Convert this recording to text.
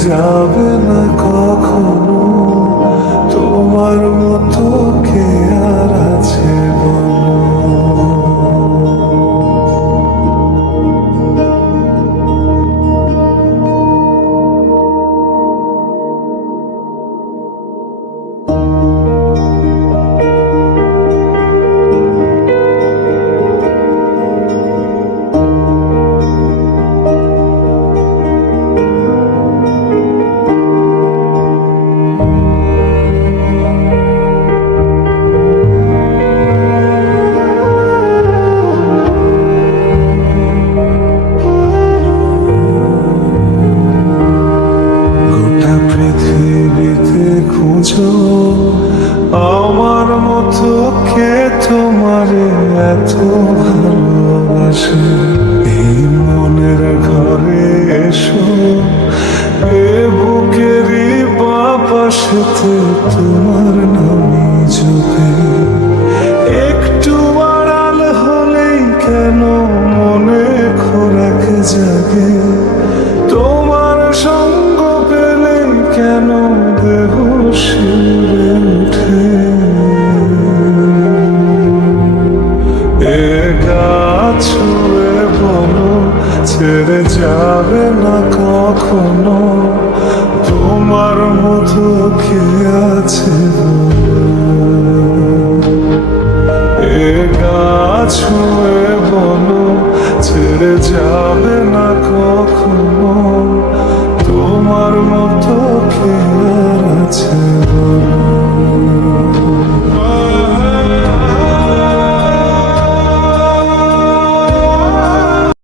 যাবে না কখনো? আমার মতো কে তোমার এত ভালোবাসে? এই মনের ঘরে এসো, এ বুকের বাবা সাথে তোমার নামে জোগে একটু আড়াল হলেই কেন মনে খোরাক জাগে? তোমার সঙ্গ পেলে কেন দেব ছেড়ে যাবে না কখনো? তোমার মতো কে আছে এ গাছ বলো, ছেড়ে যাবে না কখনো?